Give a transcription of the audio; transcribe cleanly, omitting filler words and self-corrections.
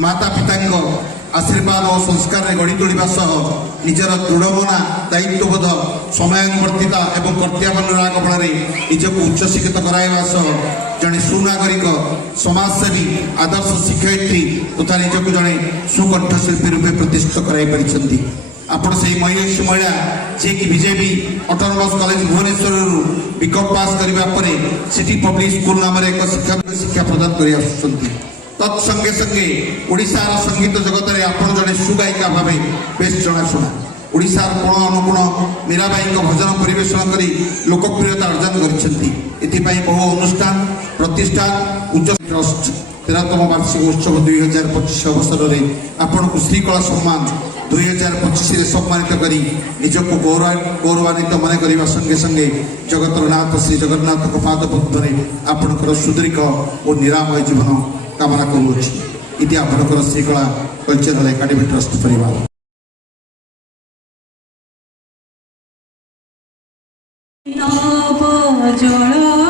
माता पिता आशीर्वाद और संस्कार गढ़ी तोड़ा सह निजर दृढ़मना दायित्वबोध समयानुवर्तिता और कर्तव्यानुराग बल निजक उच्च शिक्षित कराइवा सह जड़े सुनागरिक समाजसेवी आदर्श शिक्षयित्री तथा निजक जड़े सुकंठशिल्पी रूपे प्रतिष्ठित कराई आपण से महिला जी कि BJP autonomous college Bhubaneswar BCom pass करने सिटी पब्लिक स्कूल नाम एक शिक्षा प्रदान कर तत्संगे संगे ओडिशार संगीत जगत में आपण जड़े सुगायिका भाव बेस जनाशुना ओडिशार कोण अनुकोण मीराबाई भजन परिवेशन कर लोकप्रियता अर्जन कर बहु अनुष्ठान प्रतिष्ठान उच्च ट्रस्ट 13तम वार्षिक उत्सव 2025 अवसर में आपण को श्रीकला सम्मान 2025 सम्मानित करी निजक गौरवान्वित मन करने संगे संगे जगतर नाथ श्री जगन्नाथ पाद पद्मे आपणकर सुदीर्घ और निरामय जीवन कामना करुच्छी इति आपणकर श्रीकला कल्चरल एकाडेमी ट्रस्ट परिवार नव जल